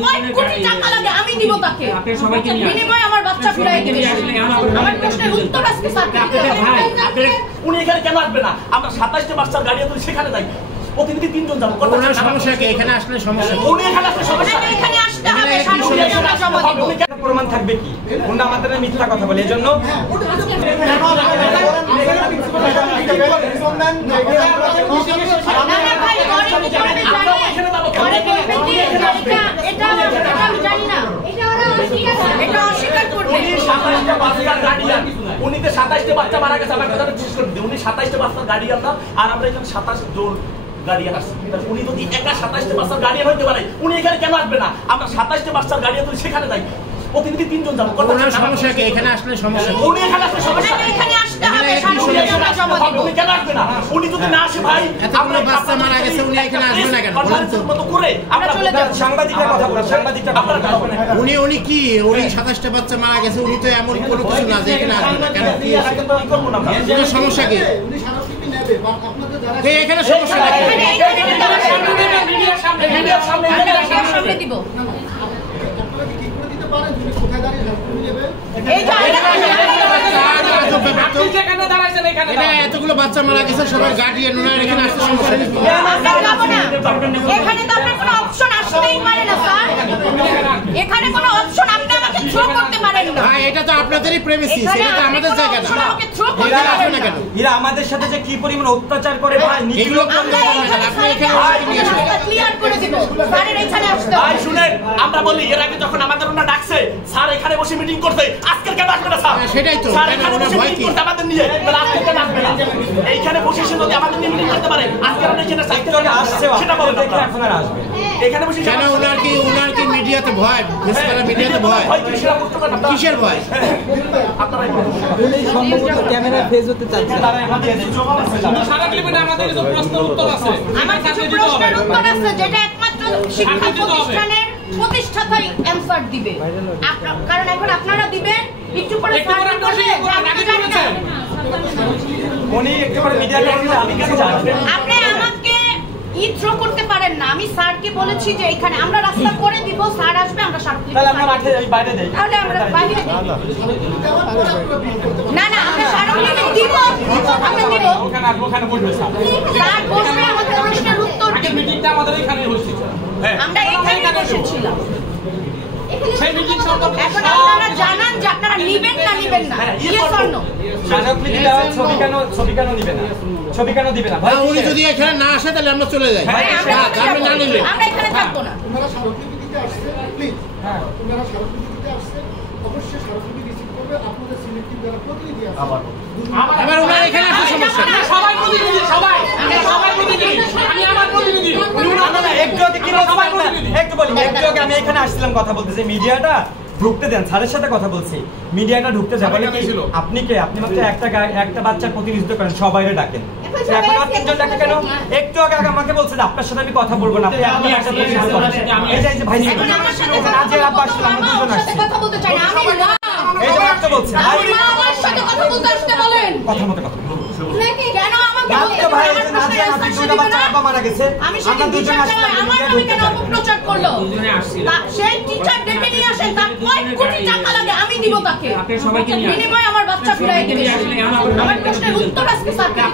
কয়েক কোটি টাকা লাগে আমি দিব তাকে, বিনিময়ে আমার বাচ্চা ফিরাই দিবে। আমার প্রশ্নের উত্তর আজকে স্যার উনি এখানে কেন আসবে না? আমরা 27টা বাচ্চার গাড়ি তুলি সেখানে যাই, প্রতিনিধি 3 জন যাবো। কোনো সমস্যা কি? এখানে আসলে সমস্যা কি? উনি এখানে আসলে সমস্যা, এখানে আসতে হবে, আমরা জমা দিব। প্রমাণ থাকবে কি? উনি আমাদের মিথ্যা কথা বলে, এজন্য উনি তো 27টা বাচ্চা মারা গেছে, আমার কথাটা শেষ করে দিই। উনি 27টা বাচ্চার গার্ডিয়ান না, আর আমরা এখানে 27 জন গার্ডিয়ান আসছি। উনি যদি একা 27টা বাচ্চার গার্ডিয়ান হইতে পারে, উনি এখানে কেন আসবে না? আমরা 27টা বাচ্চার গার্ডিয়ান তুলি সেখানে যাই, প্রতিনিধি 3 জন যাবো। কোনো সমস্যা কি? এখানে আসলে সমস্যা কি? উনি এখানে আসলে সমস্যা, এখানে আসতে হবে, উনি কেন আসবে না? উনি যদি না আসে ভাই, আমরা বাচ্চা মারা গেছে, উনি এখানে আসবে না কেন? মতো করে আমরা চলে যাব। সাংবাদিকরা কথা বলে, সাংবাদিকরা আপনারা উনি কি 27টা বাচ্চা মারা গেছে, উনি তো এমন কোনো কিছু না যে এখানে আসবে না কেন? কোনো সমস্যা কি? এখানে সমস্যা নাই, সামনে দিব। এতগুলো বাচ্চা মারা গেছে, সবার গার্ডিয়ান ওনার এখানে আসতে সমস্যা নেই। এখানে তো আপনার কোনো অপশন আসতেই পারে না স্যার, এখানে কোনো অপশন আপনি আমাকে থ্রো করতে পারেন না। ভাই এটা তো আপনাদেরই প্রেমিসিস, এটা তো আমাদের জায়গা না। এখানে আসবে না কেন? এরা আমাদের সাথে যে কি পরিমাণ অত্যাচার করে ভাই, এগুলো আপনি এখানে ক্লিয়ার করে দিব। স্যারের এখানে আসতে ভাই শুনেন, আমরা বলি এর আগে যখন আমাদের ওনা ডাকছে, স্যার এখানে বসে মিটিং করতে, আজকে কেন আসবে না স্যার? সেটাই তো, স্যার এখানে বসে মিটিং করতে আমাদের নিয়ে, তাহলে আজকে কেন আসবে না? এইখানে বসে সে যদি আমাদের নিয়ে মিটিং করতে পারে, আজকে আমরা এখানে একজন আসছে, সেটা বলেন দেখে এখন আর আসবে। এখানে বসে কেন? ওনার কি মিডিয়াতে ভয়? মিডিয়াতে ভয় কিসের ভয়? আপনারা সম্ভবত ক্যামেরায় ফেস হতে চাচ্ছে। আমার কিছু প্রশ্নের উত্তর আছে যেটা একমাত্র শিক্ষা প্রতিষ্ঠানের প্রতিষ্ঠাতাই অ্যানসার দিবে। কারণ এখন আপনারা দিবেন, একটু পরে উনি একটু পরে মিডিয়াতে আমি কিছু জানি। আপনি আমাকে থ্রো করতে পারেন না। আমি স্যারকে বলেছি যে এখানে আমরা রাস্তা করে দিব, স্যার আসবে, আমরা স্মারকলিপি তাহলে আমরা মাঠে বাইরে দেই, তাহলে আমরা বাইরে দেই। না না, আমরা স্মারকলিপি দিব, আমরা দিব। ওখানে বসবে স্যার, স্যার বসবে, আমাদের প্রশ্নের উত্তর দিবে। মিটিংটা আমাদের এখানেই হচ্ছে। আমরা এখানে বসেছিলাম। সেই মিটিং সম্পর্কে এখন আপনারা জানান যে আপনারা নিবেন না নিবেন না। Yes or no? স্মারকলিপি দেওয়া, ছবি কেন দিবে না? ছবি কেন দিবে না ভাই? উনি যদি এখানে না আসে তাহলে আমরা চলে যাই। আমরা এখানে থাকবো না। তোমরা স্মারকলিপি দিতে আসছে, প্লিজ তোমরা স্মারকলিপি দিতে আসছে, অবশ্যই স্মারকলিপি রিসিভ করবে। আপনাদের সিলেক্টিভ যারা প্রতিনিধি আছে, আবার ওনার এখানে আসতে সমস্যা নেই। সবাই প্রতিনিধি, সবাই প্রতিনিধি, আমি আমার প্রতিনিধি। একটু আগে কি বলছিলেন? একটু বলি, একটু আগে আমি এখানে আসছিলাম কথা বলতে, যে মিডিয়াটা ঢুকতে দেন, স্যারের সাথে কথা বলছি, মিডিয়াটা ঢুকতে যাবে না। আপনি কে? আপনি মাত্র একটা বাচ্চার প্রতিনিধিত্ব করেন, সবাইরে ডাকেন, এখন আর 3 জন ডাকে কেন? একটু আগে আমাকে বলছে যে আপনার সাথে আমি কথা বলবো না, আপনি একটা প্রতিনিধিত্ব করেন। এই যে ভাই এখন আমার সাথে কথা বলতে চাই না। আমি না, এই যে একটা বলছে ভাই, আমি আমার সাথে কথা বলতে আসতে বলেন। কথা মতো কথা নাকি কেন আমাকে বলতে ভাই? এই যে নাজিয়া দুইটা বাচ্চা আপা মারা গেছে, আমি সেটা দুজন আসলে আমার নামে কেন অপপ্রচার করলো? সেই টিচার ডেকে নিয়ে আসেন, তার কয়েক কোটি টাকা লাগে আমি দিব তাকে, বিনিময়ে আমার বাচ্চা ফিরাই দিবে। আমার প্রশ্নের উত্তর আজকে স্যার ভাই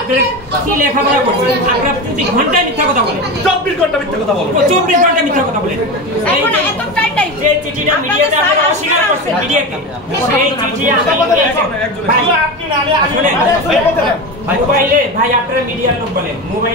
আপনারা কি লেখাপড়া করছেন? আপনারা প্রতি ঘন্টায় মিথ্যা কথা বলেন, 24 ঘন্টা মিথ্যা কথা বলেন, 24 ঘন্টা মিথ্যা কথা বলেন। এখন এতটাই টাইম যে চিঠিটা মিডিয়াতে আপনারা অস্বীকার করছেন, মিডিয়াকে সেই চিঠি ভাই আপনি নালে মোবাইলে ভাই আপনারা মিডিয়ার লোক বলেন, মোবাইল